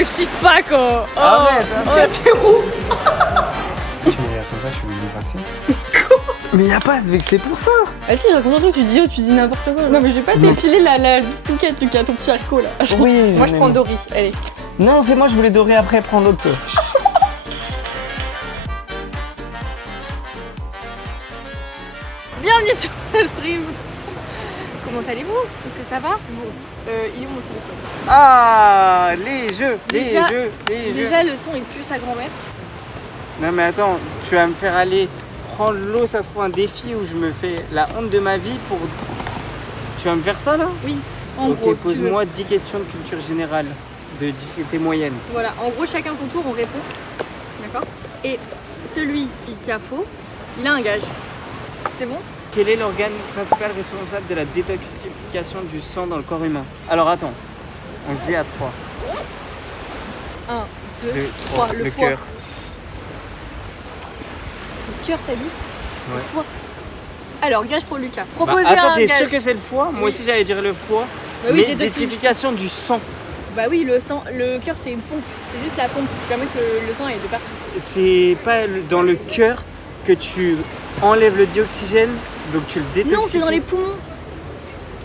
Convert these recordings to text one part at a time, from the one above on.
le six-pack Arrête, t'es où? Tu me regardes comme ça, je suis obligé de passer. Mais y'a pas à se vexer pour ça. Ah si, je raconte un truc, tu dis n'importe quoi. Non mais je vais pas t'épiler la bistouquette, Lucas, ton petit haricot là. Oui, moi je prends Dory, allez. Non, c'est moi, je voulais dorer après, prendre l'autre. Bienvenue sur le stream. Comment allez-vous? Est-ce que ça va? Bon, il est où mon téléphone? Ah, les jeux, Déjà- les jeux. Déjà le son il pue sa grand-mère. Non mais attends, tu vas me faire aller prendre l'eau, ça se trouve un défi où je me fais la honte de ma vie pour... Tu vas me faire ça là? Oui, en Ok, gros. si tu veux. pose-moi 10 questions de culture générale, de difficulté moyenne. Voilà, en gros chacun son tour, on répond. D'accord? Et celui qui a faux, il a un gage. C'est bon? Quel est l'organe principal responsable de la détoxification du sang dans le corps humain? Alors attends, on le dit à 3. 1, 2, 2, 3, 3, le le foie. cœur. Le cœur, t'as dit? Le Ouais. foie. Alors, gage pour Lucas. Bah, Proposez attends, un t'es gage. sûr que c'est le foie? Moi Oui. aussi j'allais dire le foie. Bah oui, mais détoxification du sang. Bah oui, le sang, le cœur c'est une pompe. C'est juste la pompe qui permet que le sang aille de partout. C'est pas dans le cœur que tu enlèves le dioxygène, donc tu le détoxifies. Non, c'est dans les poumons.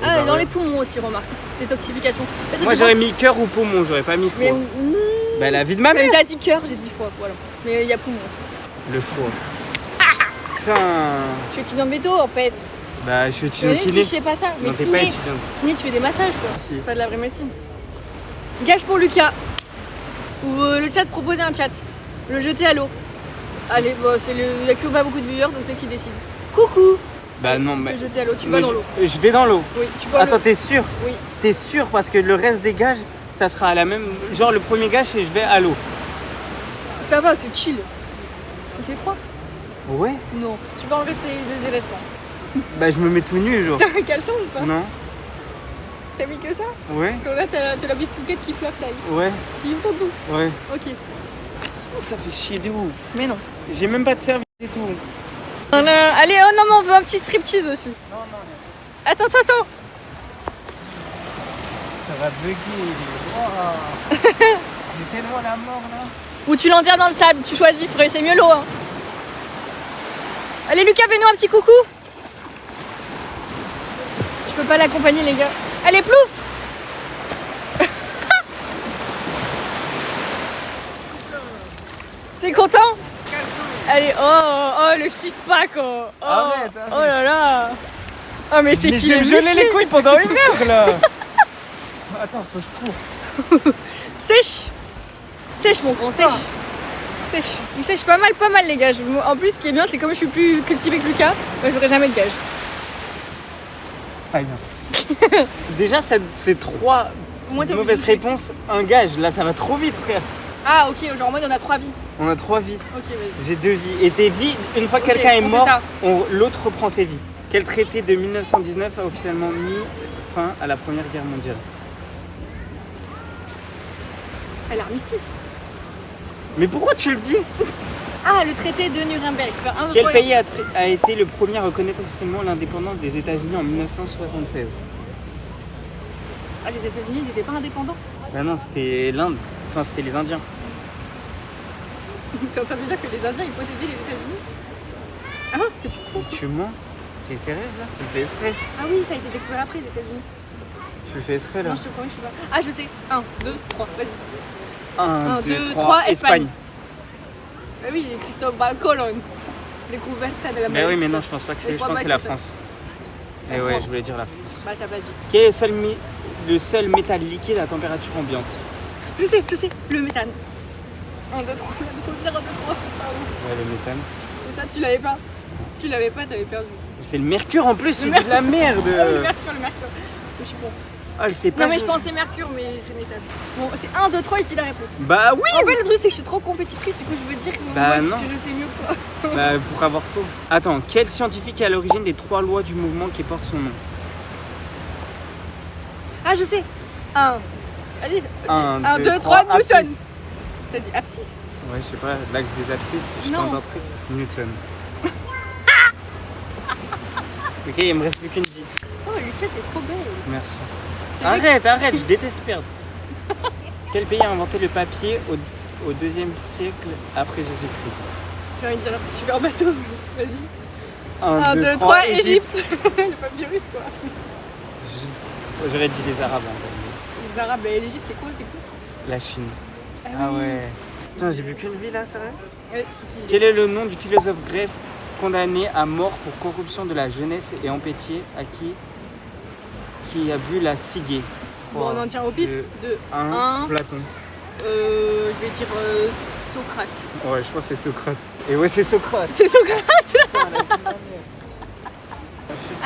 Eh Ah, bah dans ouais. les poumons aussi, remarque. Détoxification. En fait, ça Moi fait j'aurais penser- mis cœur ou poumon, j'aurais pas mis foie. Mais Bah la vie de ma comme mère. t'as dit cœur, j'ai dit foie, voilà. Mais il y a poumon aussi. Le foie. Putain. Je suis étudiant de veto en fait. Bah je suis étudiant Imagine si kiné. je sais pas ça. Mais Non, t'es pas kiné, étudiante. kiné, tu fais des massages quoi. Si. C'est pas de la vraie médecine. Gage pour Lucas. Ou le chat, proposer un chat. Le jeter à l'eau. Allez, bon, il y a que pas beaucoup de viewers, donc c'est qui décide. Coucou. Bah non, mais. Te jeter à l'eau, tu mais vas dans l'eau. je vais dans l'eau. Oui, tu vas Attends, t'es sûr? Oui. T'es sûr parce que le reste des gages, ça sera à la même. Genre le premier gage, c'est je vais à l'eau. Ça va, c'est chill. Il fait froid? Ouais. Non. Tu peux enlever tes vêtements. Bah je me mets tout nu, genre. T'as un caleçon ou pas? Non. T'as mis que ça? Ouais. Donc là, t'as la bistouquette qui flaffe là. Ouais. Qui ouvre tout. Ouais. Ok. Ça fait chier de ouf. Mais non. J'ai même pas de service et tout. Allez, oh non, mais on veut un petit striptease aussi. Non, non. Attends. Ça va bugger. Wow. J'ai tellement la mort là. Ou tu l'enterres dans le sable, tu choisis, c'est mieux l'eau. Hein. Allez Lucas, fais-nous un petit coucou. Je peux pas l'accompagner les gars. Allez, plouf. T'es content? Allez, oh, le six-pack. Arrête. Oh là là. Oh mais c'est Mais qui je vais me geler les couilles pendant une heure là. Attends, faut que je cours. Sèche mon grand, sèche. Sèche. Il sèche pas mal les gages. En plus, ce qui est bien, c'est comme je suis plus cultivé que Lucas, bah, j'aurai jamais de gage. Ah, bien. Déjà, c'est 3 Au moins, t'es mauvaises obligé. réponses, un gage. Là, ça va trop vite, frère. Ah ok, genre en mode on a 3 vies. On a 3 vies. Ok, vas-y. J'ai 2 vies. Et tes vies, une fois que Ok, quelqu'un est on fait mort, ça. l'autre reprend ses vies. Quel traité de 1919 a officiellement mis fin à la Première Guerre mondiale? À l'armistice. Mais pourquoi tu le dis? Ah, le traité de Nuremberg. Enfin, un, deux, Quel trois, pays a été le premier à reconnaître officiellement l'indépendance des États-Unis en 1976? Ah, les États-Unis, ils étaient pas indépendants. Bah non, c'était l'Inde. Enfin, c'était les Indiens. T'es en train de me dire que les Indiens, ils possédaient les États-Unis? Ah, t'es trop. Tu mens? T'es sérieuse là? Tu le fais exprès? Ah oui, ça a été découvert après les États-Unis. Tu le fais exprès là? Non, je te promets, je sais pas. Ah, je sais. 1, 2, 3, vas-y. 1, 2, 2, 3, 3, Espagne. Ah oui, Cristobal Colon. Découverte de la Mais oui, mais non, je pense pas que Mais c'est. je Je crois pense pas que c'est que la c'est ça. France. Et ouais, France. je voulais dire la France. Bah, t'as pas dit. Quel est le seul métal liquide à température ambiante? Je sais, le méthane. 1, 2, 3, il faut dire 1, 2, 3. Pardon. Ouais, le méthane. C'est ça, tu l'avais pas. Tu l'avais pas, t'avais perdu. C'est le mercure en plus, tu Le dis de la merde! Le mercure. Je suis bon. Ah, je sais pas. Non, mais je pensais mercure, mais c'est méthane. Bon, c'est 1, 2, 3 et je dis la réponse. Bah oui! En fait, le truc, c'est que je suis trop compétitrice, du coup, je veux dire que, Bah, ouais, non. que je sais mieux que toi. Bah, pour avoir faux. Attends, quel scientifique est à l'origine des 3 lois du mouvement qui portent son nom? Ah, je sais. 1. Allez, 1, 1, 2, 2, 3, 3, Newton. abscisse. T'as dit abscisse. Ouais, je sais pas, l'axe des abscisses, je Non. tente un truc. Newton. Ok, il me reste plus qu'une vie. Oh, Lucas, t'es trop belle. Merci. C'est vrai Arrête, je déteste perdre. Quel pays a inventé le papier au 2e siècle après Jésus-Christ? J'ai envie de dire un truc super bateau. Vas-y. 1, 2, 3, 3, Égypte. Le papyrus quoi. J'aurais dit les Arabes en fait. Les Arabes et l'Égypte, c'est quoi du coup? La Chine. Ah oui. Ouais. Putain, j'ai plus qu'une vie là, sérieux? Ouais, Quel est le nom du philosophe grec condamné à mort pour corruption de la jeunesse et empêtier à qui a bu la ciguë? Bon, on en tient au pif. 2, 1. Platon. Je vais dire Socrate. Ouais, je pense que c'est Socrate. Et ouais, c'est Socrate. C'est Socrate.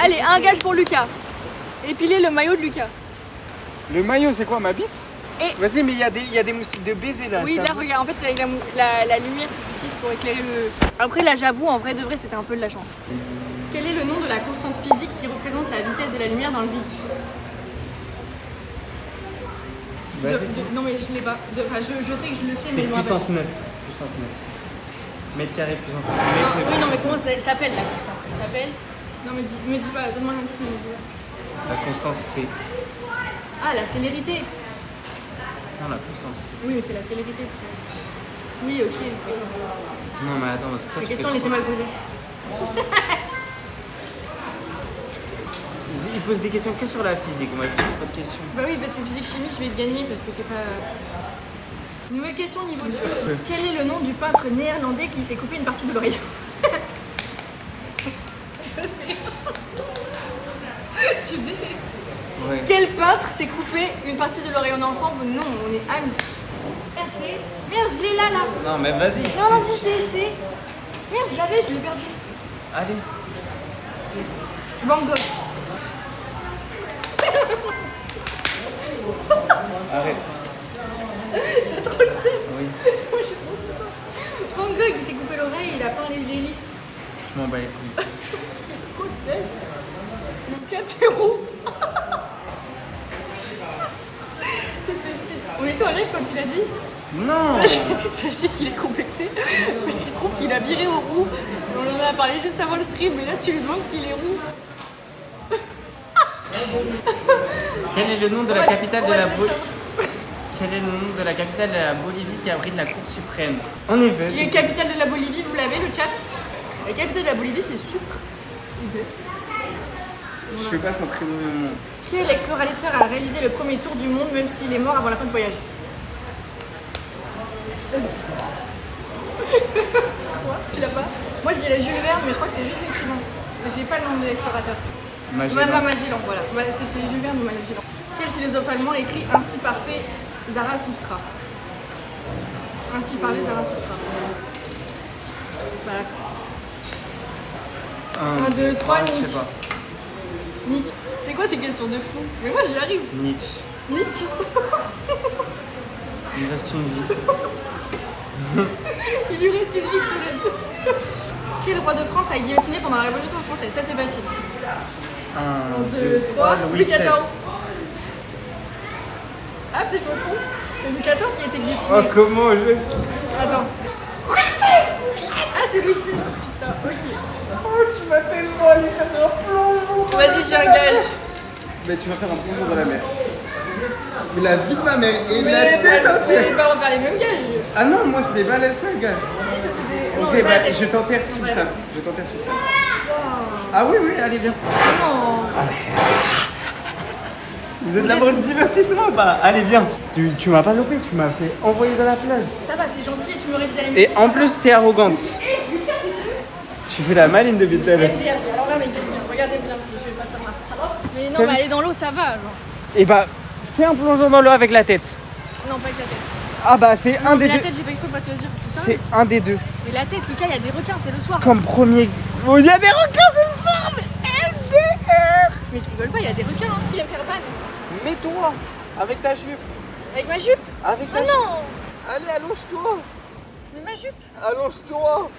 Allez, un gage pour Lucas. Épiler le maillot de Lucas. Le maillot, c'est quoi, ma bite? Et- Vas-y, mais il y a des moustiques de baiser là. Oui, je là, t'avoue. regarde, en fait, c'est avec la lumière qui s'utilise pour éclairer le... Après, là, j'avoue, en vrai de vrai, c'était un peu de la chance. Quel est le nom de la constante physique qui représente la vitesse de la lumière dans le vide? Vas-y. Non, mais je l'ai pas. Enfin, je sais que je le sais, mais C'est je me rappelle. puissance 9. Puissance 9. Mètre carré, puissance 9. Non, oui, non, mais comment ça s'appelle la constante? Elle s'appelle... Non, me dis pas, donne-moi un indice, mais me dis pas. La constance, c'est. Ah, la célérité. Non, la constance, c'est. Oui, mais c'est la célérité. Oui, ok. Non, mais attends, parce que toi, La tu question, fais elle était mal posée. Ils posent des questions que sur la physique, moi, pas de questions. Bah oui, parce que physique-chimie, je vais te gagner parce que c'est pas... Nouvelle question niveau 2. Quel est le nom du peintre néerlandais qui s'est coupé une partie de l'oreille? Tu détestes. Ouais. Quel peintre s'est coupé une partie de l'oreille? On est ensemble? Non, on est amis. Merde, merde, je l'ai là. Non, mais vas-y. Non, vas-y, c'est... Merde, je l'avais, je l'ai perdu. Allez. Van Gogh. Arrête. T'as trop le seum. Oui. Moi, je suis trop contente. Van Gogh, il s'est coupé l'oreille, il a peint les lisses. Je m'en bats les couilles. Trop le seum. Lucas, t'es roux. On était en live quand tu l'as dit. Non. Sachez qu'il est complexé parce qu'il trouve qu'il a viré au roux. On en a parlé juste avant le stream, mais là tu lui demandes s'il est roux. Quel est le nom de la capitale de la Bolivie? Bolivie? Quel est le nom de la capitale de la Bolivie qui abrite la Cour suprême? En effet. La capitale de la Bolivie, vous l'avez le chat? La capitale de la Bolivie, c'est Sucre. Je suis pas centré dans le monde. Quel explorateur a réalisé le premier tour du monde même s'il est mort avant la fin du voyage? Vas-y. Quoi? Tu l'as pas? Moi je dirais Jules Verne, mais je crois que c'est juste l'écrivain. J'ai pas le nom de l'explorateur. Magellan. Ouais, pas Magellan, voilà. C'était Jules Verne ou Magellan. Quel philosophe allemand écrit Ainsi parfait Zarathustra? Ainsi parlait Zarathustra. Voilà. 1, 2, 3, Je sais Nietzsche. pas. Nietzsche. C'est quoi ces questions de fou? Mais moi j'y arrive. Nietzsche. Nietzsche. Il reste une vie. Il lui reste une vie sur le... Quel roi de France a guillotiné pendant la Révolution française? Ça c'est facile. 1, 2, 3, Louis XIV. Ah peut-être je me trompe. C'est Louis XIV qui a été guillotiné. Oh, comment je. Attends. Louis XVI. Ah c'est Louis XVI. Putain, ok. Oh, tu m'as tellement allé faire un plongeon. Vas-y, j'ai un gage. Mais tu vas faire un plongeon dans la mer. Mais la vie de ma mère et Mais la tête entière. on va faire les mêmes gages. Ah non, moi c'est des balais ça, gars. Si, toi, c'est des... Non, Ok, mais bah pas la tête. je t'enterre sous Ouais. ça. Je t'enterre sous ça. Ah oui, oui, allez, viens. Non. Vous êtes là pour le divertissement ou pas? Allez, viens. Tu m'as pas loupé, tu m'as fait envoyer dans la plage. Ça va, c'est gentil et tu m'aurais dit d'aller Et en plus, t'es arrogante. Eh, Lucas, t'es sérieux? Tu fais la maline depuis tout à l'heure. MDR, alors là, mais regardez bien si je vais pas faire ma salope. Mais non, T'as mais vu aller dans l'eau, ça va, genre. Et bah, fais un plongeon dans l'eau avec la tête. Non, pas avec la tête. Ah bah, c'est Non, un mais des la deux. tête, j'ai pas exprès pas te le dire. C'est C'est un des deux. Mais la tête, Lucas, il y a des requins, c'est le soir. Comme premier. Oh, il y a des requins ce soir, mais MDR. Mais je rigole pas, il y a des requins, hein. Qui viennent faire ban. Mets-toi avec ta jupe. Avec ma jupe? Avec ta Ah jupe. non. Allez, allonge-toi. Mais ma jupe? Allonge-toi.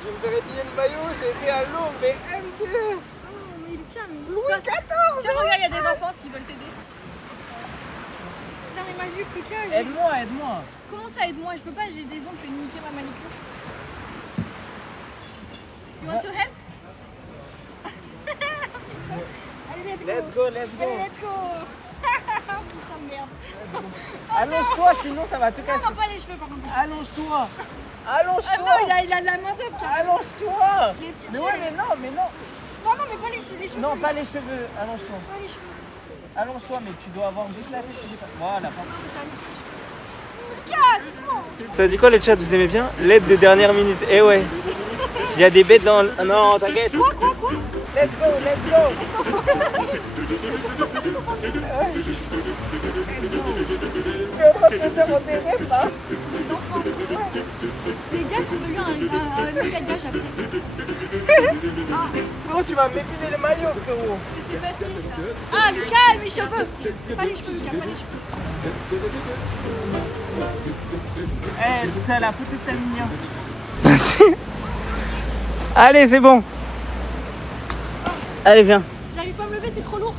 Je me fais répiller le maillot, j'ai été à l'eau, mais MDR. Oh, mais Lucas, mais... Louis XIV. Tiens, regarde, il y a des enfants s'ils veulent t'aider. Putain, mais ma jupe, Lucas, j'ai... Aide-moi, aide-moi. Comment ça, aide-moi? Je peux pas, j'ai des ongles, je vais niquer ma manicure. You want to help? Allez, let's go. Let's go, let's go. Allez, let's go. Putain de merde. Allonge-toi, sinon ça va te Non, casser. non, pas les cheveux par contre. Allonge-toi. Ah Allonge-toi. non, il a de la main d'œuvre. Allonge-toi. Les petites Mais cheveux. ouais, mais non, mais non. Non, non, mais pas les cheveux. Non, pas les cheveux. Allonge-toi. Pas les cheveux. Allonge-toi, mais tu dois avoir juste la tête qui dépasse. Voilà. Lucas, doucement. Ça dit quoi le chat, vous aimez bien? L'aide de dernière minute. Eh ouais. Il y a des bêtes dans le... Non, t'inquiète. Quoi Let's go, let's go. Tu es en train de te faire enterrer, pas? Les gars, trouvez-lui un méga gage après. Frérot, tu vas m'épiler le maillot, frérot. C'est facile ça. Ah, Lucas, lui, cheveux. Pas les cheveux, Lucas, pas les cheveux. Eh, t'as la photo de ta mignon. Allez, c'est bon. Allez, viens. J'arrive pas à me lever, c'est trop lourd.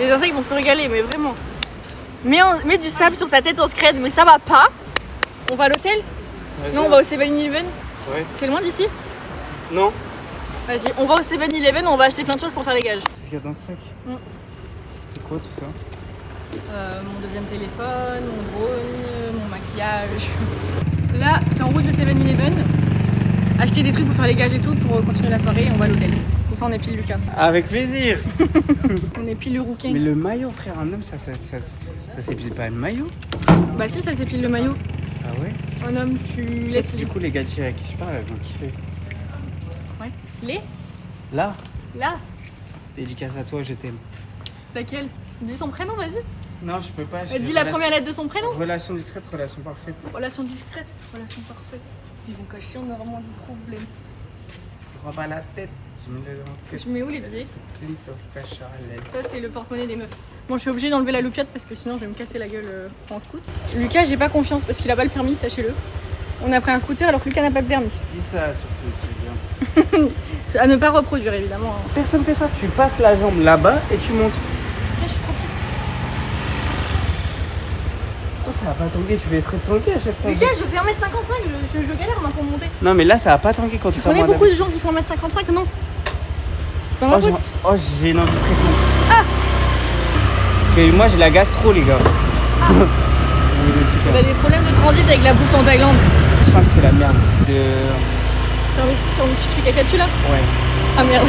Les insectes vont se régaler, mais vraiment. Mets du sable sur sa tête, on se crède, mais ça va pas. On va à l'hôtel? Non, on va au 7-Eleven. Ouais. C'est loin d'ici? Non. Vas-y, on va au 7-Eleven, on va acheter plein de choses pour faire les gages. Qu'est-ce qu'il y a dans ce sac? C'était quoi tout ça? Mon deuxième téléphone, mon drone, mon maquillage. Là, c'est en route de 7-Eleven. Acheter des trucs pour faire les gages et tout pour continuer la soirée et on va à l'hôtel. Pour ça, on épile Lucas. Avec plaisir. On épile le rouquin. Mais le maillot, frère, un homme, ça s'épile pas le maillot? Bah si, ça s'épile le maillot. Ah ouais? Un homme, tu laisses... Du coup, les gars à qui je parle, elles vont kiffer. Ouais. Les? Là, Là? dédicace à toi, je t'aime. Laquelle? Dis son prénom, vas-y. Non, je peux pas. Dis la première lettre de son prénom. Relation discrète, relation parfaite. Relation discrète, relation parfaite. Ils vont cacher, on a vraiment du problème. Prends pas la tête. J'ai mis le devant. Je mets où les billets? Please of fresh Charlotte. Ça, c'est le porte-monnaie des meufs. Bon, je suis obligée d'enlever la loupiote parce que sinon je vais me casser la gueule en scoot. Lucas, j'ai pas confiance parce qu'il a pas le permis, sachez-le. On a pris un scooter alors que Lucas n'a pas le permis. Dis ça surtout, c'est bien. À ne pas reproduire, évidemment. Personne fait ça. Tu passes la jambe là-bas et tu montes. Je suis trop petite. Oh, ça va pas tanguer, tu fais exprès de tanguer à chaque fois. Lucas, je fais 1m55, je galère moi pour monter. Non, mais là, ça va pas tanguer quand tu Tu fais connais moins beaucoup de gens qui font 1m55, non? C'est pas ma faute. Oh, j'ai une envie pressante. Parce que moi, j'ai la gastro, les gars. Vous êtes On super. a des problèmes de transit avec la bouffe en Thaïlande. Je sens que c'est la merde. T'as envie tu te fais caca dessus là? Ouais. Ah merde.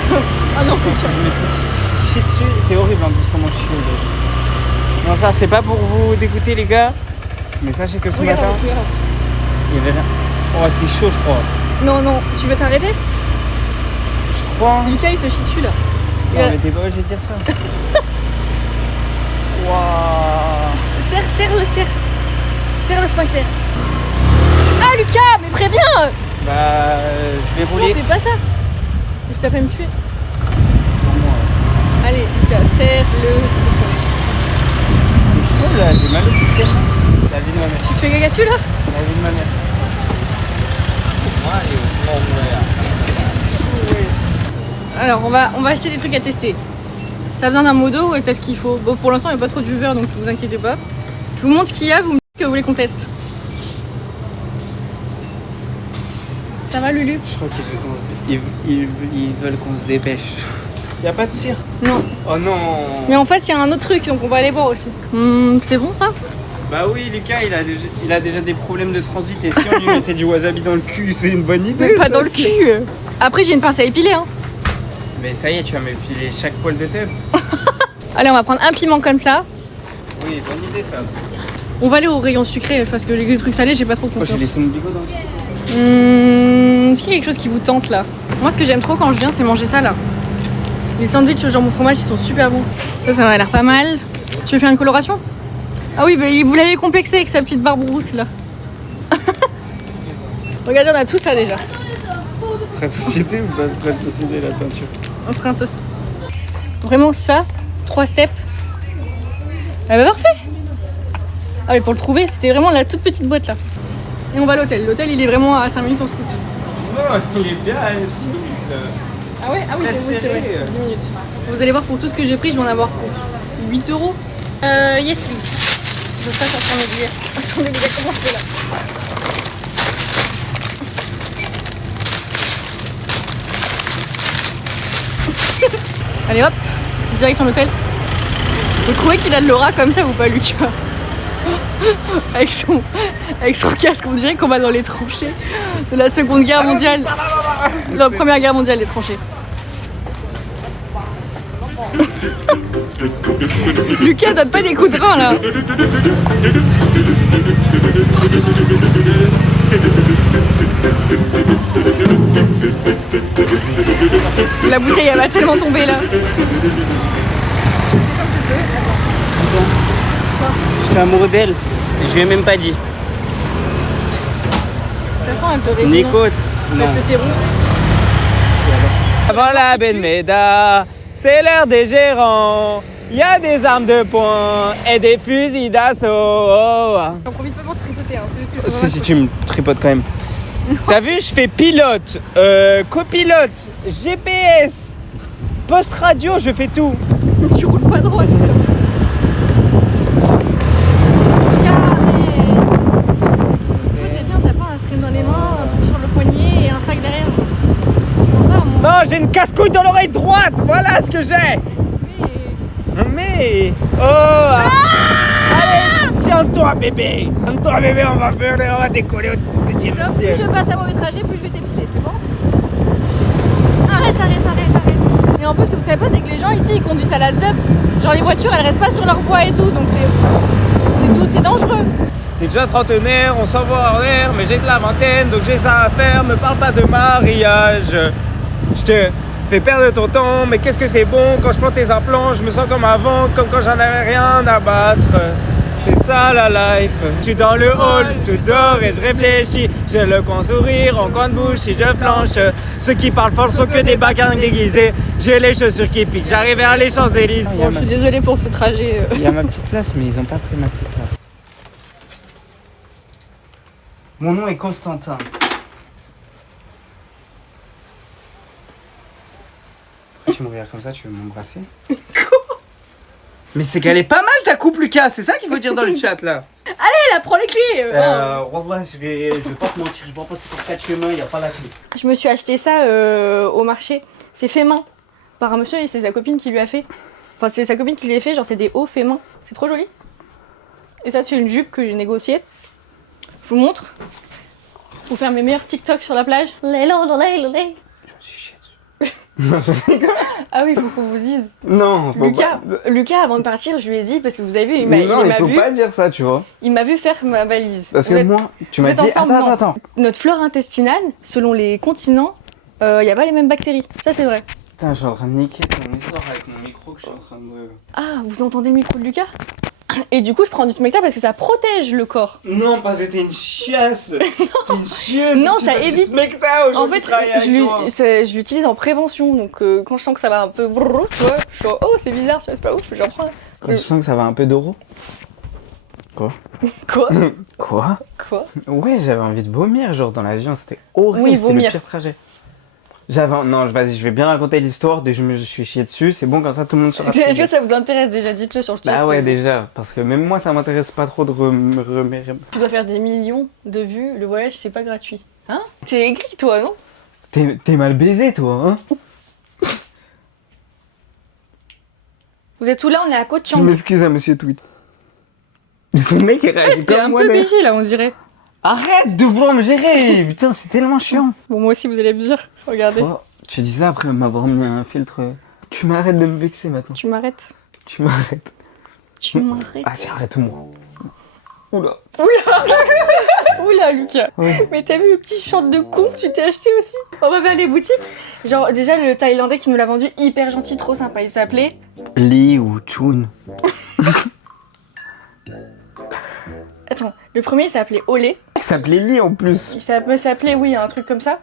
Ah non, Lucas. Je me suis chié dessus. C'est horrible en plus comment je suis aujourd'hui. Non, ça, c'est pas pour vous dégoûter, les gars. Mais sachez que ce Regarde, matin, regarde. il y avait rien. Oh, c'est chaud, je crois. Non, non, tu veux t'arrêter? Je crois. Lucas il se chie dessus là. Non, mais t'es pas obligé de dire ça. Waouh. Serre le sphincter. Ah Lucas, mais préviens! Bah, je vais Non, rouler. fais pas ça. Je t'ai pas me tuer. Pour moi. Allez, Lucas, serre-le. C'est chaud là, j'ai mal au pied. La vie de ma mère. Tu te fais caca dessus là? La vie de ma mère. Alors, on va acheter des trucs à tester. T'as besoin d'un modo ou t'as ce qu'il faut? Bon, pour l'instant, il n'y a pas trop de viewers, donc vous inquiétez pas. Je vous montre ce qu'il y a, vous me dites que vous voulez qu'on teste. Ça va, Lulu? Je crois qu'ils veulent qu'on se dépêche. Y a pas de cire? Non. Oh non. Mais en fait, il y a un autre truc, donc on va aller voir aussi. C'est bon ça? Bah oui, Lucas, il a déjà des problèmes de transit et si on lui mettait du wasabi dans le cul, c'est une bonne idée. Mais pas ça. dans le cul. Après, j'ai une pince à épiler. Hein. Mais ça y est, tu vas m'épiler chaque poil de tête. Allez, on va prendre un piment comme ça. Oui, bonne idée ça. On va aller au rayon sucré parce que les trucs salés, j'ai pas trop Oh, j'ai confiance. laissé mon bigot dans le Est-ce qu'il y a quelque chose qui vous tente là? Moi, ce que j'aime trop quand je viens, c'est manger ça là. Les sandwichs au jambon fromage, ils sont super bons. Ça m'a l'air pas mal. Tu veux faire une coloration? Ah oui, bah, vous l'avez complexé avec sa petite barbe rousse là. Regardez, on a tout ça déjà. Frais de société ou pas frais de société la peinture? On fera un sauce. Vraiment ça, 3 steps. Ah bah parfait. Ah mais pour le trouver, c'était vraiment la toute petite boîte là. Et on va à l'hôtel. L'hôtel, il est vraiment à 5 minutes en scoot. Non, il est bien à 10 minutes là. Ah ouais? Ah oui, Très c'est serré. vrai. 10 minutes. Vous allez voir, pour tout ce que j'ai pris, je vais en avoir pour 8 €. Yes please. Je passe en train de me dire. Attendez, les gars, comment je fais là? Allez hop, direction l'hôtel. Vous trouvez qu'il a de l'aura comme ça ou pas, Lucas? avec son casque, on dirait qu'on va dans les tranchées de la Seconde Guerre mondiale. Dans la Première Guerre mondiale, les tranchées. Lucas donne pas des coups de rein là. La bouteille elle va tellement tomber là. Je suis amoureux d'elle. Et je lui ai même pas dit. De toute façon elle te résume. Nico, non. Parce que t'es roux. Avant la Benmeda, c'est l'heure des gérants. Il y a des armes de poing et des fusils d'assaut. J'en profite pas pour te tripoter, hein. C'est juste que je peux Si, pas si, tu me tripotes quand même. T'as vu, je fais pilote, copilote, GPS, post-radio, je fais tout. Tu roules pas droit, putain. Arrête. Toi t'es bien, t'as pas un string dans les mains, un truc sur le poignet et un sac derrière. Je pense pas à mon... Non, j'ai une casse-couille dans l'oreille droite, voilà ce que j'ai. Mais... Oh Allez, tiens-toi bébé. Tiens-toi bébé, on va décoller au 17e Plus siècle. je passe à mon trajet, plus je vais t'épiler, c'est bon? Arrête. Et en plus, ce que vous savez pas, c'est que les gens ici, ils conduisent à la ZUP. Genre les voitures, elles restent pas sur leur voie et tout, donc c'est dangereux. T'es déjà trentenaire, on s'envoie en l'air, mais j'ai de la vingtaine, donc j'ai ça à faire. Me parle pas de mariage. Je te fais perdre ton temps, mais qu'est-ce que c'est bon quand je plante tes implants, je me sens comme avant, comme quand j'en avais rien à battre. C'est ça la life. Je suis dans le hall, sous dehors et je réfléchis. J'ai le coin sourire, en coin de bouche si je flanche. Ceux qui parlent fort sont que des bagarres déguisés. J'ai les chaussures qui piquent, j'arrive vers les Champs-Élysées. Bon, je suis désolée pour ce trajet. Il y a ma petite place, mais ils ont pas pris ma petite place. Mon nom est Constantin. Pourquoi tu me regardes comme ça? Tu veux m'embrasser? Mais c'est qu'elle est pas mal ta coupe, Lucas, c'est ça qu'il faut dire dans le chat là. Allez, là, prends les clés. Wallah, je vais pas te mentir, je vais en passer par 4 chemins, il y a pas la clé. Je me suis acheté ça au marché. C'est fait main par un monsieur et c'est sa copine qui lui a fait. Enfin, c'est sa copine qui lui a fait, genre c'est des hauts fait main. C'est trop joli. Et ça, c'est une jupe que j'ai négociée. Je vous montre. Pour faire mes meilleurs TikTok sur la plage. Je me suis chié dessus. Ah oui, faut qu'on vous dise. Non, faut Lucas, avant de partir, je lui ai dit, parce que vous avez vu, il non, il m'a faut vu. pas dire ça, tu vois. Il m'a vu faire ma valise. Parce que Vous êtes- moi, tu vous m'as êtes dit. ensemble, non. Attends. Notre flore intestinale, selon les continents, il n'y a pas les mêmes bactéries. Ça, c'est vrai. Putain, je suis en train de niquer ton histoire avec mon micro que je suis en train de. Ah, vous entendez le micro de Lucas? Et du coup, je prends du smecta parce que ça protège le corps. Non, parce que t'es une chiasse. T'es une chieuse. Non, tu ça vas du évite. smecta aux gens En qui fait, travaillent avec toi. je l'utilise en prévention. Donc, quand je sens que ça va un peu brrr, tu vois, je suis en, oh, c'est bizarre, tu vois, c'est pas ouf, j'en prends. Quand je sens que ça va un peu d'euro. Quoi? Quoi? Ouais, j'avais envie de vomir, genre dans l'avion, c'était horrible, Oui, c'était vomir. le pire trajet. Non, vas-y, je vais bien raconter l'histoire de je me suis chié dessus, c'est bon, comme ça tout le monde sera. Est-ce que ça vous intéresse déjà? Dites-le sur le chat. Bah ouais, déjà, parce que même moi ça m'intéresse pas trop de remettre. Tu dois faire des millions de vues, le voyage c'est pas gratuit. Hein? T'es aigri toi, non? T'es mal baisé toi, hein? Vous êtes où là? On est à Côte Je Champ. m'excuse à monsieur Tweet. Ce mec il réagit T'es comme un moi peu d'ailleurs. BG là, on dirait. Arrête de vouloir me gérer. Putain, c'est tellement chiant. Bon, moi aussi vous allez me dire. Regardez. Oh, tu dis ça après m'avoir mis un filtre. Tu m'arrêtes de me vexer maintenant. Tu m'arrêtes. Tu m'arrêtes. Tu m'arrêtes. Ah, si, arrête-moi. Oula. Oula Lucas. Oui. Mais t'as vu le petit short de con que tu t'es acheté aussi? On va vers les boutiques. Genre déjà le Thaïlandais qui nous l'a vendu, hyper gentil, trop sympa. Il s'appelait... Lee ou Chun. Attends, le premier il s'appelait Olé. Il s'appelait Lee en plus. Il s'appelait, oui, un truc comme ça.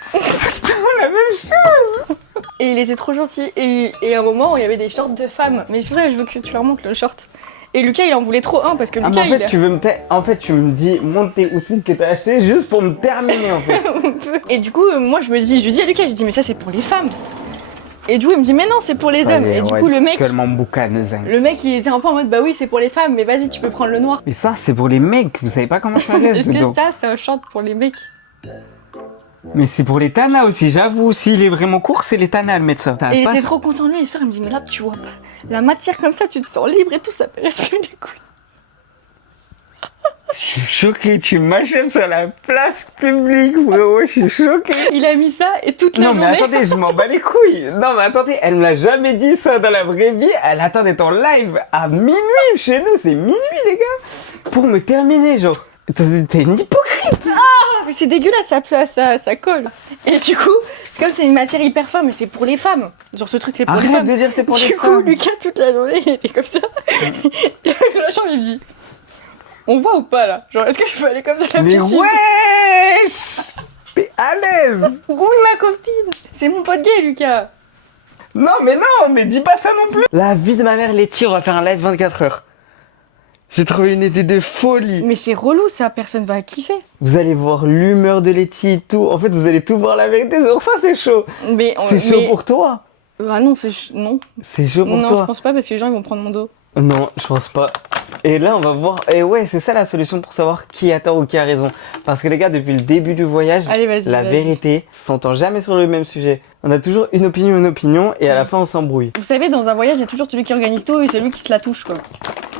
C'est exactement la même chose. Et il était trop gentil. Et à un moment, il y avait des shorts de femmes. Mais c'est pour ça que je veux que tu leur montres le short. Et Lucas, il en voulait trop un parce que Ah, Lucas, mais en fait, tu me dis, monte tes outfits que t'as acheté juste pour me terminer en fait. Et du coup, moi, je lui dis à Lucas, je dis, mais ça, c'est pour les femmes. Et du coup, il me dit, mais non, c'est pour les hommes. Et du coup, le mec, il était un peu en mode, bah oui, c'est pour les femmes, mais vas-y, tu peux prendre le noir. Mais ça, c'est pour les mecs. Vous savez pas comment je suis à l'aise Est-ce dedans. que ça, c'est un short pour les mecs? Mais c'est pour les tanas aussi, j'avoue. S'il est vraiment court, c'est les tanas à le mettre ça. Et il était trop content, lui, et soeur, il me dit, mais là, tu vois pas. La matière comme ça, tu te sens libre et tout, ça fait respirer les couilles. Je suis choqué, tu m'achètes sur la place publique, frérot, je suis choqué. Il a mis ça et toute la Non journée. mais attendez, je m'en bats les couilles. Non mais attendez, elle me l'a jamais dit ça dans la vraie vie. Elle attendait ton live à minuit chez nous, c'est minuit les gars. Pour me terminer, genre. T'es une hypocrite. Mais c'est dégueulasse, ça colle. Et du coup, comme c'est une matière hyper femme, mais c'est pour les femmes. Genre ce truc, c'est pour les Arrête femmes. de dire c'est pour les Du coup, femmes. Lucas, toute la journée, il était comme ça. Et avec la chambre, il me dit, on voit ou pas là? Genre, est-ce que je peux aller comme ça à la Mais piscine? wesh. T'es à l'aise. Oui, ma copine. C'est mon pote gay, Lucas. Non, mais dis pas ça non plus. La vie de ma mère, Letty, on va faire un live 24 heures. J'ai trouvé une idée de folie. Mais c'est relou ça, personne va kiffer. Vous allez voir l'humeur de Letty, tout. En fait, vous allez tout voir la vérité. Sur ça, c'est chaud. C'est chaud pour toi. Ah non, non. C'est chaud pour Non, toi. je pense pas parce que les gens ils vont prendre mon dos. Non, je pense pas. Et là, on va voir. Et ouais, c'est ça la solution pour savoir qui a tort ou qui a raison. Parce que les gars, depuis le début du voyage, Allez, vas-y. la vérité s'entend jamais sur le même sujet. On a toujours une opinion, et à la fin, on s'embrouille. Vous savez, dans un voyage, il y a toujours celui qui organise tout et celui qui se la touche, quoi.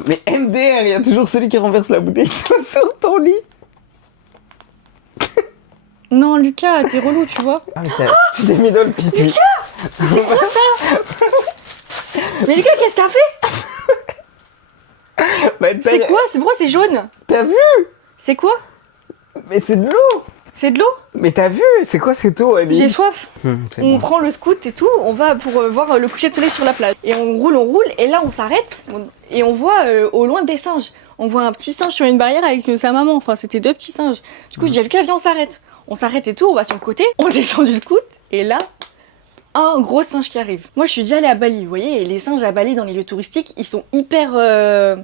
Mais MDR, il y a toujours celui qui renverse la bouteille sur ton lit. Non, Lucas, t'es relou, tu vois. Ah, mais tu t'es mis dans le pipi. Lucas, c'est quoi ça? Mais Lucas, qu'est-ce que t'as fait? Bah, C'est quoi? C'est pourquoi c'est jaune? T'as vu? C'est quoi? Mais c'est de l'eau. C'est de l'eau? Mais t'as vu? C'est quoi cette eau, Ali? J'ai soif. C'est On bon. prend le scoot et tout, on va pour voir le coucher de soleil sur la plage. Et on roule, et là on s'arrête, et on voit au loin des singes. On voit un petit singe sur une barrière avec sa maman, enfin c'était deux petits singes. Du coup je dis à Lucas, viens on s'arrête. On s'arrête et tout, on va sur le côté, on descend du scoot, et là, un gros singe qui arrive. Moi je suis déjà allée à Bali, vous voyez, et les singes à Bali dans les lieux touristiques, ils sont hyper...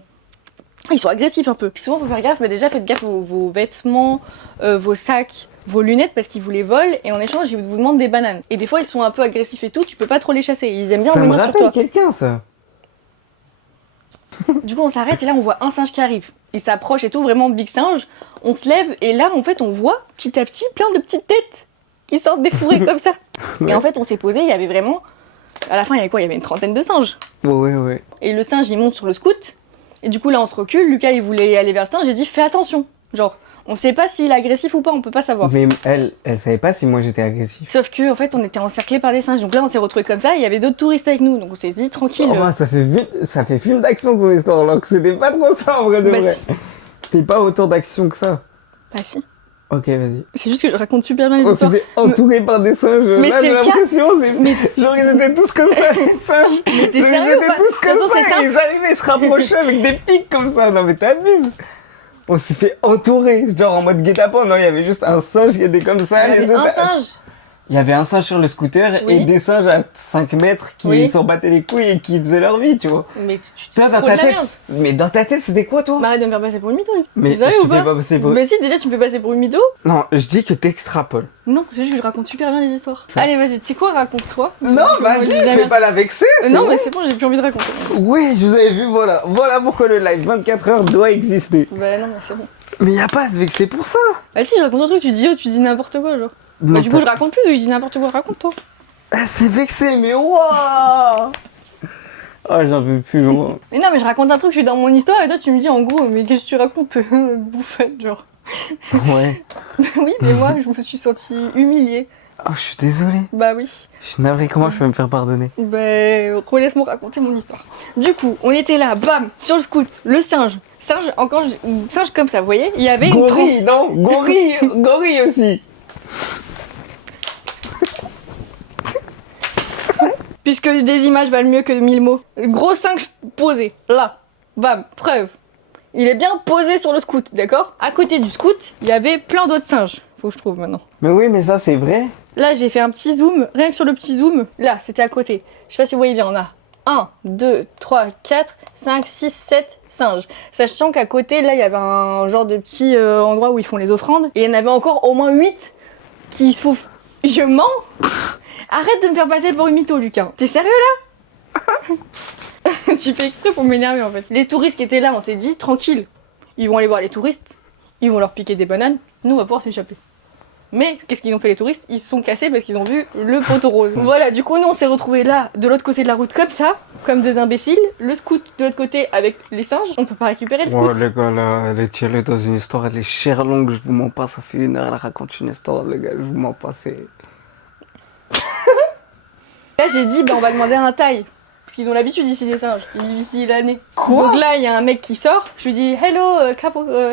Ils sont agressifs un peu. Souvent faut faire gaffe, mais déjà faites gaffe vos vêtements, vos sacs, vos lunettes parce qu'ils vous les volent et en échange ils vous demandent des bananes. Et des fois ils sont un peu agressifs et tout, tu peux pas trop les chasser, ils aiment bien Ça me venir sur toi. rappelle quelqu'un, ça. Du coup on s'arrête et là on voit un singe qui arrive. Il s'approche et tout, vraiment big singe. On se lève et là en fait on voit petit à petit plein de petites têtes qui sortent des fourrés comme ça. Ouais. Et en fait on s'est posé, il y avait vraiment... À la fin il y avait quoi? Il y avait une trentaine de singes. Ouais. Et le singe il monte sur le scoot. Et du coup là on se recule, Lucas il voulait aller vers le singe, j'ai dit fais attention. Genre, on sait pas s'il est agressif ou pas, on peut pas savoir. Mais elle savait pas si moi j'étais agressif. Sauf que en fait on était encerclés par des singes, donc là on s'est retrouvés comme ça, il y avait d'autres touristes avec nous, donc on s'est dit tranquille. Oh, ça fait film d'action ton histoire, alors que c'était pas trop ça en vrai de Bah vrai. si. C'était pas autant d'action que ça. Bah si. Ok, vas-y. C'est juste que je raconte super bien les On histoires. s'est fait entourer par des singes. Mais Là, c'est j'ai le cas. l'impression, c'est... Mais Genre ils étaient tous comme ça, les singes. Mais t'es Ils sérieux ou étaient pas? tous De toute comme façon, c'est ça, simple. ils arrivaient, ils se rapprochaient avec des pics comme ça. Non mais t'abuses. On s'est fait entourer, genre en mode guet-apens. Non, il y avait juste un singe qui était comme ça. Il y les avait autres... un singe. Il y avait un singe sur le scooter Oui. et des singes à 5 mètres qui Oui. s'en battaient les couilles et qui faisaient leur vie, tu vois. Mais tu Toi, dans trop ta de la tête... merde. Mais dans ta tête, c'était quoi, toi? Bah arrête de me faire passer pour une mytho, lui. Mais Vous savez je ou te fais pas? pas passer pour... Mais si, déjà tu me fais passer pour une mytho. Non, je dis que t'extrapoles. Non, c'est juste que je raconte super bien les histoires. Ça. Allez vas-y, tu sais quoi, raconte-toi. Non, Moi, vas-y, je dis la fais merde. pas la vexer, c'est Non bon. mais c'est bon, j'ai plus envie de raconter. Ouais, je vous avais vu, voilà. Voilà pourquoi le live 24 heures doit exister. Bah non mais c'est bon. Mais y a pas à se vexer pour ça. Ah si, je raconte un truc, tu dis n'importe quoi genre. Non, Bah du coup je raconte plus, je dis n'importe quoi, raconte-toi. Ah, c'est vexé, mais waouh. Oh, j'en peux plus, moi. Mais non mais je raconte un truc, je suis dans mon histoire et toi tu me dis en gros mais qu'est-ce que tu racontes bouffette genre. Ouais. Oui mais moi je me suis sentie humiliée. Oh, je suis désolé. Bah oui. Je suis navré, comment je peux me faire pardonner? Bah laisse-moi raconter mon histoire. Du coup on était là, bam, sur le scoot, le singe. Singe, encore singe comme ça, vous voyez? Il y avait une Gorille, non? Gorille aussi. Puisque des images valent mieux que 1000 mots. Gros singe posé, là, bam, preuve. Il est bien posé sur le scoot, d'accord? À côté du scoot, il y avait plein d'autres singes. Faut que je trouve maintenant. Mais oui, mais ça, c'est vrai. Là, j'ai fait un petit zoom, rien que sur le petit zoom. Là, c'était à côté. Je sais pas si vous voyez bien, on a 1, 2, 3, 4, 5, 6, 7 singes. Sachant qu'à côté, là, il y avait un genre de petit endroit où ils font les offrandes. Et il y en avait encore au moins 8 qui se font... Je mens? Arrête de me faire passer pour une mytho, Lucas. T'es sérieux, là? Tu fais exprès pour m'énerver, en fait. Les touristes qui étaient là, on s'est dit, tranquille. Ils vont aller voir les touristes. Ils vont leur piquer des bananes. Nous, on va pouvoir s'échapper. Mais qu'est-ce qu'ils ont fait les touristes? Ils se sont cassés parce qu'ils ont vu le poteau rose. Voilà, du coup nous on s'est retrouvés là, de l'autre côté de la route comme ça, comme des imbéciles. Le scout de l'autre côté avec les singes. On peut pas récupérer le scout. Oh les gars là, elle est tirée dans une histoire, elle est chère longue, je vous mens pas, ça fait 1 heure, elle raconte une histoire les gars, je vous mens pas, c'est... Là j'ai dit on va demander un taille. Parce qu'ils ont l'habitude ici des singes, ils vivent ici l'année. Quoi? Donc là il y a un mec qui sort, je lui dis hello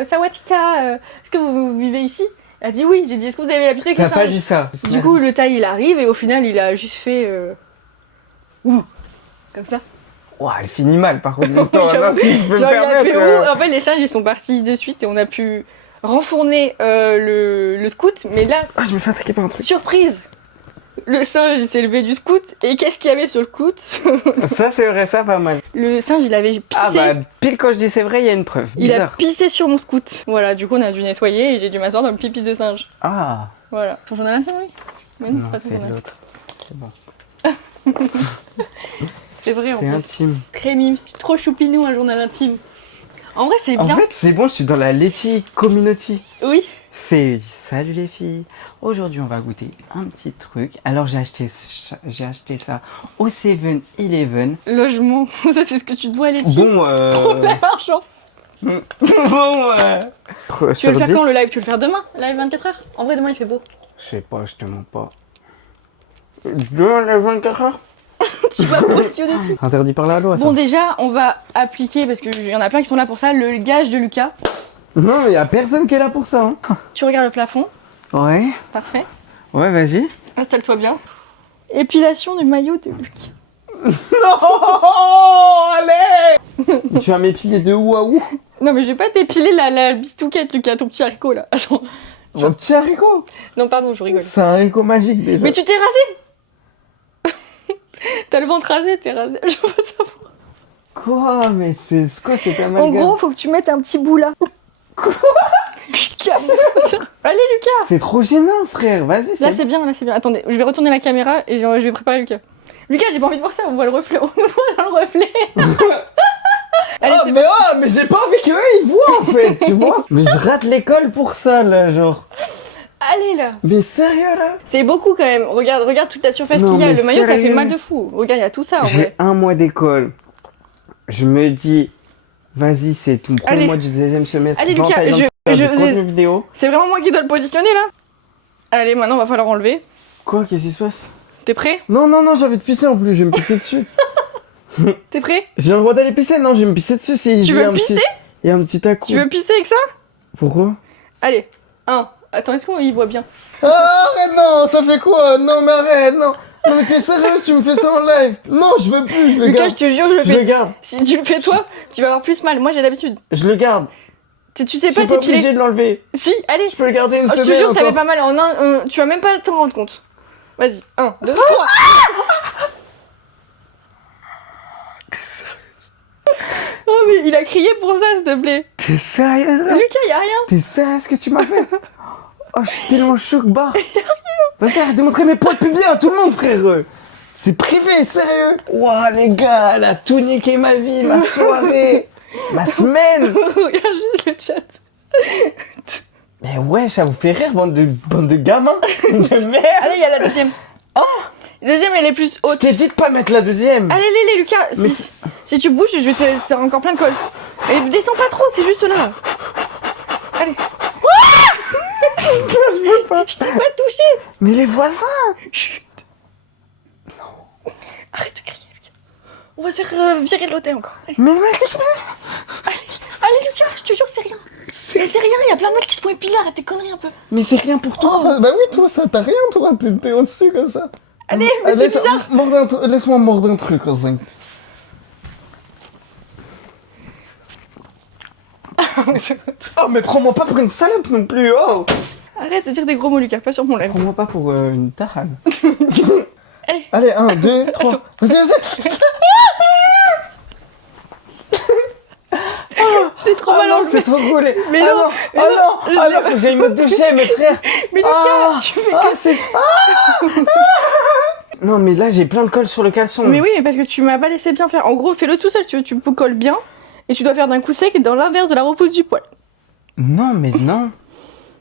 Sawatika, est-ce que vous vivez ici? Elle a dit oui, j'ai dit est-ce que vous avez l'habitude avec les T'as pas singes? dit ça. Du coup le taille il arrive et au final il a juste fait ouh, comme ça. Ouah, elle finit mal par contre l'histoire, là, J'avoue. si je peux me Genre, il a permettre. fait ouh. En fait les singes ils sont partis de suite et on a pu renfourner le scout, mais là Ah, je me fais attaquer par un truc. surprise, le singe il s'est levé du scout et qu'est-ce qu'il y avait sur le scout? Ça c'est vrai, ça pas mal. Le singe il avait pissé. Ah bah, pile quand je dis c'est vrai, il y a une preuve. Il a Bizarre. pissé sur mon scout. Voilà, du coup on a dû nettoyer et j'ai dû m'asseoir dans le pipi de singe. Ah, Voilà. Ton journal intime, oui? Oui, non, c'est pas ton c'est journal. l'autre. C'est bon. C'est vrai en C'est plus. intime. Très mime, c'est trop choupinou un journal intime. En vrai c'est bien. En fait, c'est bon, je suis dans la Letty Community. Oui. C'est salut les filles. Aujourd'hui, on va goûter un petit truc. Alors, j'ai acheté ça au 7-Eleven. Logement, ça c'est ce que tu dois aller dire. Bon, Problème argent. bon, Tu veux le faire quand le live? Tu veux le faire demain? Live 24h? En vrai demain il fait beau. Je sais pas, je te mens pas. Demain, les 24 heures? Tu vas positionner dessus. Interdit par la loi, ça. Bon déjà on va appliquer, parce qu'il y en a plein qui sont là pour ça, le gage de Lucas. Non, mais y a personne qui est là pour ça. Hein. Tu regardes le plafond. Ouais. Parfait. Ouais, vas-y. Installe-toi bien. Épilation du maillot de Lucas. Non, allez. Tu vas m'épiler de où à où? Non mais je vais pas t'épiler la bistouquette Lucas, ton petit haricot là. Attends. Mon petit haricot. Non pardon, je rigole. C'est un haricot magique déjà. Mais tu t'es rasé. T'as le ventre rasé, t'es rasé. Je veux savoir. Quoi? Mais c'est quoi cet En amalgame? gros, faut que tu mettes un petit bout là. Quoi? Calme-toi. Allez Lucas. C'est trop gênant, frère. Vas-y. Là c'est bien, là c'est bien. Attendez, je vais retourner la caméra et je vais préparer Lucas. Lucas, j'ai pas envie de voir ça, on voit le reflet. On nous voit dans le reflet. Allez, c'est mais j'ai pas envie qu'eux ils voient en fait, tu vois. Mais je rate l'école pour ça là, genre. Allez là. Mais sérieux là? C'est beaucoup quand même. Regarde toute la surface Non, qu'il y a. mais Le maillot ça fait sérieux. mal de fou. Regarde, il y a tout ça en J'ai vrai. 1 mois d'école. Je me dis, vas-y, c'est ton premier Allez. mois du 2e semestre. Allez, va en Lucas, Thaïlande, je- faire du contenu vidéo. C'est vraiment moi qui dois le positionner là. Allez, maintenant va falloir enlever. Quoi? Qu'est-ce qui se passe? T'es prêt? Non, j'ai envie de pisser en plus, je vais me pisser dessus. T'es prêt? J'ai le droit d'aller pisser? Non, je vais me pisser dessus. Tu veux pisser? Il y a un petit à-coup. Tu veux pisser avec ça? Pourquoi? Allez, 1. Attends, est-ce qu'on y voit bien? Ah, arrête, non, ça fait quoi? Non, mais arrête, non. Non, mais t'es sérieuse, tu me fais ça en live? Non, je veux plus, je le Lucas, garde. je te jure, je le Je le fais. garde, Si tu le fais toi, tu vas avoir plus mal. Moi j'ai l'habitude. je le garde. Tu sais Je pas suis pas obligé t'épiler. de l'enlever. Si, allez. Je peux le garder une Oh, je semaine te jure, ça encore. fait pas mal. Tu vas même pas t'en rendre compte. Vas-y, 1, 2, 3. Oh mais il a crié pour ça, s'il te plaît. T'es sérieuse là? Lucas, y a rien. T'es sérieux ce que tu m'as fait? Oh, je suis tellement choc barre. Vas-y, arrête de montrer mes poils publics à tout le monde, frère. C'est privé, sérieux. Ouah, les gars, elle a tout niqué ma vie, ma soirée, ma semaine. Regarde juste le chat. Mais ouais, ça vous fait rire, bande de gamins de merde. Allez, il y a la deuxième. Oh, La deuxième, elle est plus haute. t'es dit de pas mettre la deuxième. Allez, Lucas. Mais Si tu bouges, je vais t'as encore plein de colle. Et descends pas trop, c'est juste là. Allez. Je veux pas. Je t'ai pas touché. Mais les voisins. Chut. Non. Arrête de crier, Lucas. On va se faire virer de l'hôtel encore. Allez. Mais Allez, Lucas, je te jure, c'est rien. Mais c'est rien, il y a plein de mecs qui se font épiler, arrête tes conneries un peu. Mais c'est rien pour toi. Bah oui, toi, ça t'as rien, toi. T'es au-dessus comme ça. Allez, mais c'est bizarre. Laisse-moi mordre un truc, aussi. Oh, mais prends-moi pas pour une salope non plus, oh. Arrête de dire des gros mots, Lucas, pas sur mon lèvre. Prends-moi pas pour une tarane. Allez. Allez, 1, 2, 3. Vas-y. J'ai trop mal non, enlevé. c'est trop cool. Mais ah non, non, mais ah non, non, je ah l'ai non, pas. faut que j'aille me doucher, mes frères. Mais Lucas, Ah, tu fais ah, c'est... Non, mais là, j'ai plein de colle sur le caleçon. Mais oui, mais parce que tu m'as pas laissé bien faire. En gros, fais-le tout seul, tu colles bien. Et tu dois faire d'un coup sec dans l'inverse de la repousse du poil. Non, mais non.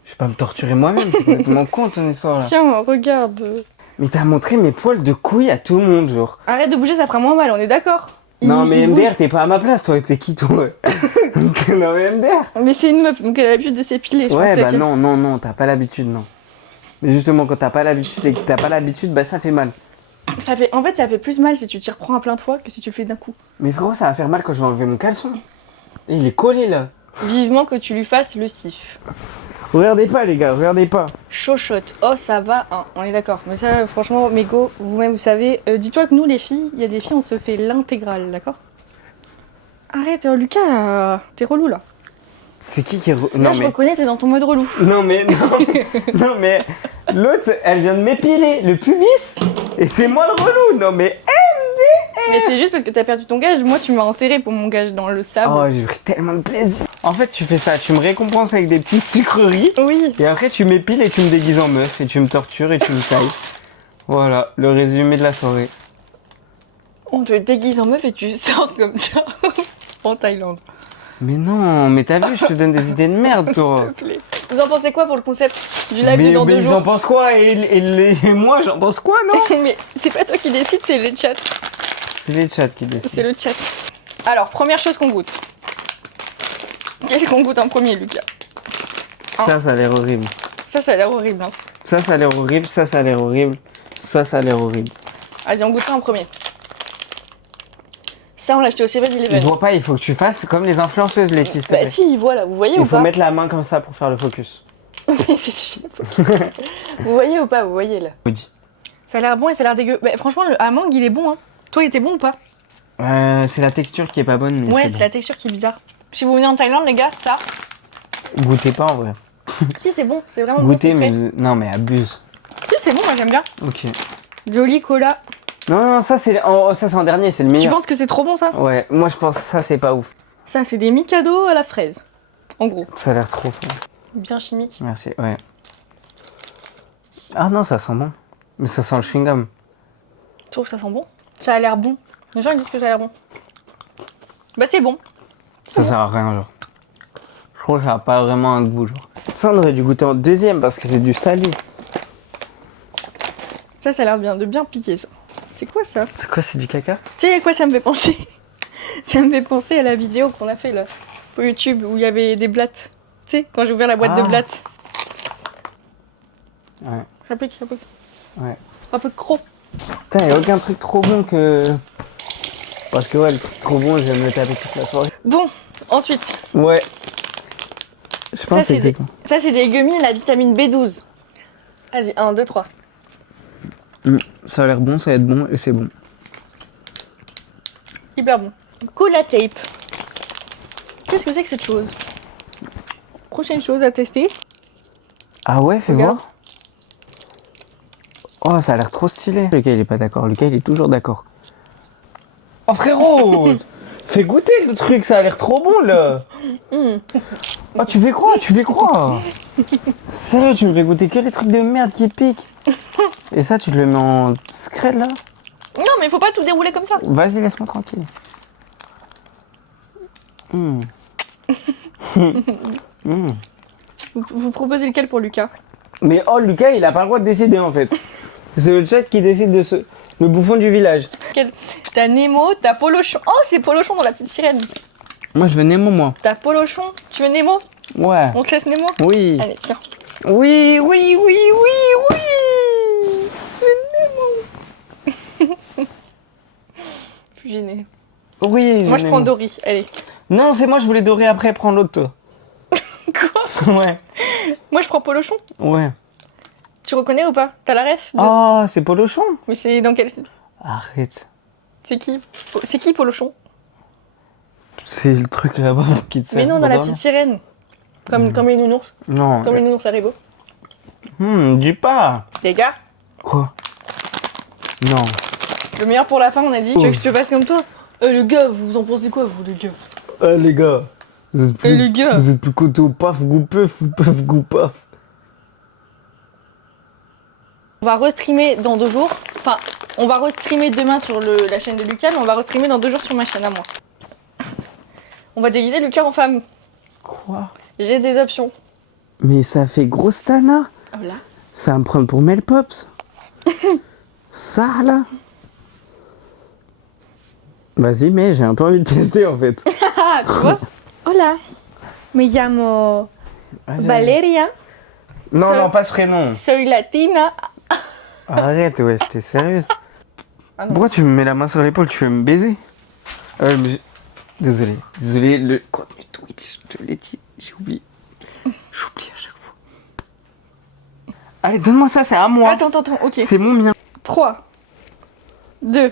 Je vais pas me torturer moi-même, c'est complètement con ton histoire là. Tiens, regarde. Mais t'as montré mes poils de couilles à tout le monde, genre. Arrête de bouger, ça fera moins mal, on est d'accord. Non, mais il MDR, t'es pas à ma place, toi, t'es qui, toi? Non, mais MDR. bouge. Mais c'est une meuf, donc elle a l'habitude de s'épiler. Je Ouais, pensais bah qu'elle- non, t'as pas l'habitude, non. Mais justement, quand t'as pas l'habitude et que t'as pas l'habitude, bah ça fait mal. En fait, ça fait plus mal si tu t'y reprends à plein de fois que si tu le fais d'un coup. Mais frérot, ça va faire mal quand je vais enlever mon caleçon. Et il est collé là. Vivement que tu lui fasses le sif. Regardez pas, les gars, regardez pas. Chochotte. Oh, ça va, hein, on est d'accord. Mais ça, franchement, mégo, vous-même, vous savez. Dis-toi que nous, les filles, il y a des filles, on se fait l'intégrale, d'accord? Arrête, Lucas, t'es relou là. C'est qui Là, Non, je mais. reconnais, t'es dans ton mode relou. Non, mais. Non, mais. L'autre, elle vient de m'épiler le pubis. Et c'est moi le relou. Non, mais. Mais c'est juste parce que t'as perdu ton gage. Moi, tu m'as enterré pour mon gage dans le sable. Oh, j'ai pris tellement de plaisir. En fait, tu fais ça, tu me récompenses avec des petites sucreries. Oui. Et après, tu m'épiles et tu me déguises en meuf. Et tu me tortures et tu me tailles. Voilà, le résumé de la soirée. On te déguise en meuf et tu sors comme ça en Thaïlande. Mais non, mais t'as vu, je te donne des idées de merde, toi. S'il te plaît. Vous en pensez quoi pour le concept du live de dans 2 ils en jours? pensent quoi et moi, j'en pense quoi, non? Mais c'est pas toi qui décide, c'est le chat. C'est les chats qui C'est décident. le chat. Alors, première chose qu'on goûte. Qu'est-ce qu'on goûte en premier, Lucas? Ça a l'air horrible. Ça a l'air horrible. Hein. Ça a l'air horrible, ça a l'air horrible. Ça a l'air horrible. Vas-y, on goûte ça en premier. Ça, on l'a acheté au 7-Eleven. Je vois pas, il faut que tu fasses comme les influenceuses, Laetitia. s'il te Bah plaît. si, voilà, vous voyez ou Il faut pas? mettre la main comme ça pour faire le focus. Oui, c'est du Focus. Vous voyez ou pas? Vous voyez là. Oui. Ça a l'air bon et ça a l'air dégueu. Bah, franchement, le à mangue, il est bon. Hein. Toi, il était bon ou pas? C'est la texture qui est pas bonne, mais Ouais, c'est c'est bon. la texture qui est bizarre. Si vous venez en Thaïlande, les gars, ça. Goûtez pas en vrai. Si, c'est bon, c'est vraiment bon. Goûtez, c'est mais frais. non, mais abuse. Si, c'est bon, moi j'aime bien. Ok. Joli cola. Non, ça c'est en dernier, c'est le Tu meilleur. penses que c'est trop bon ça? Ouais, moi je pense que ça c'est pas ouf. Ça, c'est des Mikado à la fraise. En gros. Ça a l'air trop fort. Bien chimique. Merci, ouais. Ah non, ça sent bon. Mais ça sent le chewing-gum. Tu trouves que ça sent bon? Ça a l'air bon. Les gens ils disent que ça a l'air bon. Bah, c'est bon. Ça sert à rien, genre. Je crois que ça a pas vraiment un goût, genre. Ça, on aurait dû goûter en deuxième parce que c'est du salé. Ça a l'air bien, de bien piquer ça. C'est quoi ça? C'est quoi, c'est du caca? Tu sais à quoi ça me fait penser? Ça me fait penser à la vidéo qu'on a fait là, pour YouTube, où il y avait des blattes. Tu sais, quand j'ai ouvert la boîte de Ah. blattes. Ouais. Rapplique. Ouais. Un peu croc. Putain, y'a aucun truc trop bon que... Parce que ouais, le truc trop bon, je vais me le taper toute la soirée. Bon, ensuite, Ouais. Je pense que c'est c'est des... ça c'est des gummies, la vitamine B12. Vas-y, 1, 2, 3. Ça a l'air bon, ça va être bon et c'est bon. Hyper bon. Cola tape. Qu'est-ce que c'est que cette chose? Prochaine chose à tester. Ah ouais, fais Regarde. voir. Oh, ça a l'air trop stylé. Lucas, il est pas d'accord. Lucas, il est toujours d'accord. Oh frérot, fais goûter le truc, ça a l'air trop bon là. Oh, tu fais quoi? Sérieux, tu me fais goûter que les trucs de merde qui piquent. Et ça, tu te le mets en scred là? Non, mais faut pas tout dérouler comme ça. Vas-y, laisse-moi tranquille. Vous proposez lequel pour Lucas? Mais oh, Lucas, il a pas le droit de décider en fait. C'est le chat qui décide de ce... Le bouffon du village. T'as Nemo, t'as Polochon. Oh, c'est Polochon dans la petite sirène. Moi, je veux Nemo, moi. T'as Polochon. Tu veux Nemo? Ouais. On te laisse Nemo? Oui. Allez, tiens. Oui. Je suis gênée. Oui, Moi, je Nemo. prends Dory. Allez. Non, c'est moi, je voulais dorer après, prends l'autre, toi. Quoi? Ouais. Moi, je prends Polochon. Ouais. Tu reconnais ou pas? T'as la ref? Oh, c'est Polochon. Mais c'est dans quel... Arrête. C'est qui? C'est qui Polochon? C'est le truc là-bas qui te sert. Mais non, dans pour la dormir. petite sirène. Comme les nounours. Non. Comme les nounours Haribo. Dis pas. Les gars, Quoi? Non. le meilleur pour la fin, on a dit. Tu veux que je te Ouf. fasse comme toi? Les gars, vous en pensez quoi, vous, les gars? Ah, les gars. Vous êtes plus, les gars. Vous êtes plus côté au paf, goût peuf ou peuf, goût paf. On va restreamer dans 2 jours. Enfin, on va restreamer demain sur la chaîne de Lucas, mais on va restreamer dans 2 jours sur ma chaîne à moi. On va déguiser Lucas en femme. Quoi? J'ai des options. Mais ça fait grosse tana. Oh là. Ça va me prendre pour Mel Pops. Ça là. Vas-y, mais j'ai un peu envie de tester en fait. Ah, tu vois. Hola. Me llamo Vas-y. Valeria. Non, Ça- non, pas ce prénom. Soy latina. Arrête, ouais, t'es sérieuse. Ah non. Pourquoi tu me mets la main sur l'épaule? Tu veux me baiser? Désolé, le contenu Twitch, je te l'ai dit, j'ai oublié. J'oublie à chaque fois. Allez, donne-moi ça, c'est à moi. Attends, ok. C'est mon mien. 3, 2.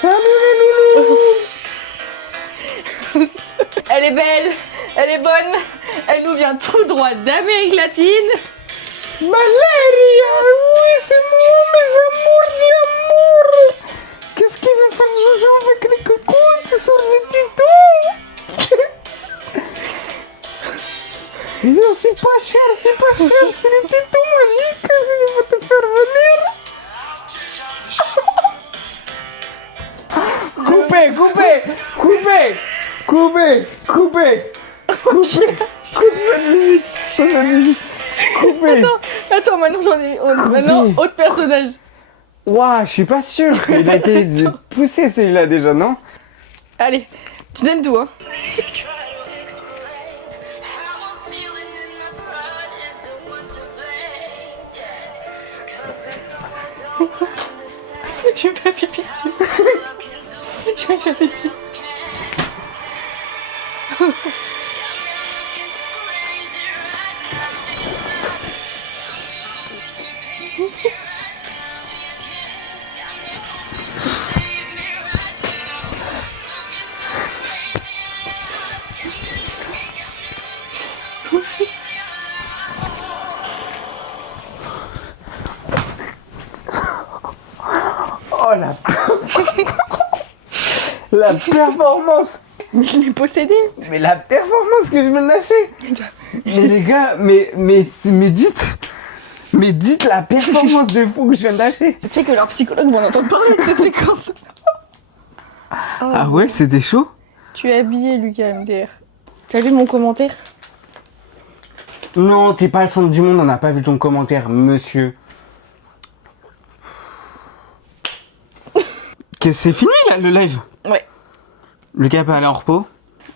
Salut les loulous. Elle est belle, elle est bonne, elle nous vient tout droit d'Amérique latine. Valéria, oui, c'est moi, mes amours d'amour. Qu'est-ce qu'il veut faire Jojo avec les cocottes? C'est sur les tétons. Non, c'est pas cher, c'est les tétons magiques, je vais te faire venir. Coupez. Coupe cette musique. Coupez. Attends, maintenant maintenant, autre personnage. Ouah, je suis pas sûr. Il a été poussé celui-là déjà, non? Allez, tu donnes tout, hein. Je vais faire pipi dessus. Je vais faire pipi. Oh la performance. Mais je l'ai possédé. Mais la performance que je viens de lâcher. Mais les gars, mais dites la performance de fou que je viens de lâcher. Tu sais que leurs psychologues vont entendre parler de cette séquence. Ah ouais, c'était chaud. Tu es habillé, Lucas MDR. T'as lu mon commentaire? Non, t'es pas le centre du monde, on n'a pas vu ton commentaire, monsieur. C'est fini là le live? Ouais. Lucas peut aller en repos.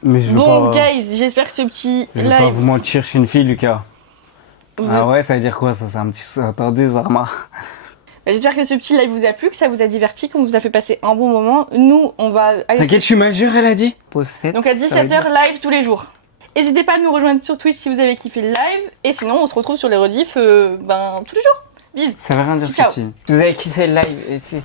Mais je veux Bon, pas... guys, j'espère que ce petit Je vais pas live. vous mentir, je suis une fille, Lucas. vous Ah a- ouais, ça veut dire quoi ça? C'est un petit... Attendez, Zarma. J'espère que ce petit live vous a plu, que ça vous a diverti, qu'on vous a fait passer un bon moment. Nous, on va aller. T'inquiète, je suis majeur, elle a dit. Donc à 17h live tous les jours. N'hésitez pas à nous rejoindre sur Twitch si vous avez kiffé le live. Et sinon, on se retrouve sur les rediffs tous les jours. Bisous. Ça veut rien dire, Ciao. ce petit. Vous avez kiffé le live ici.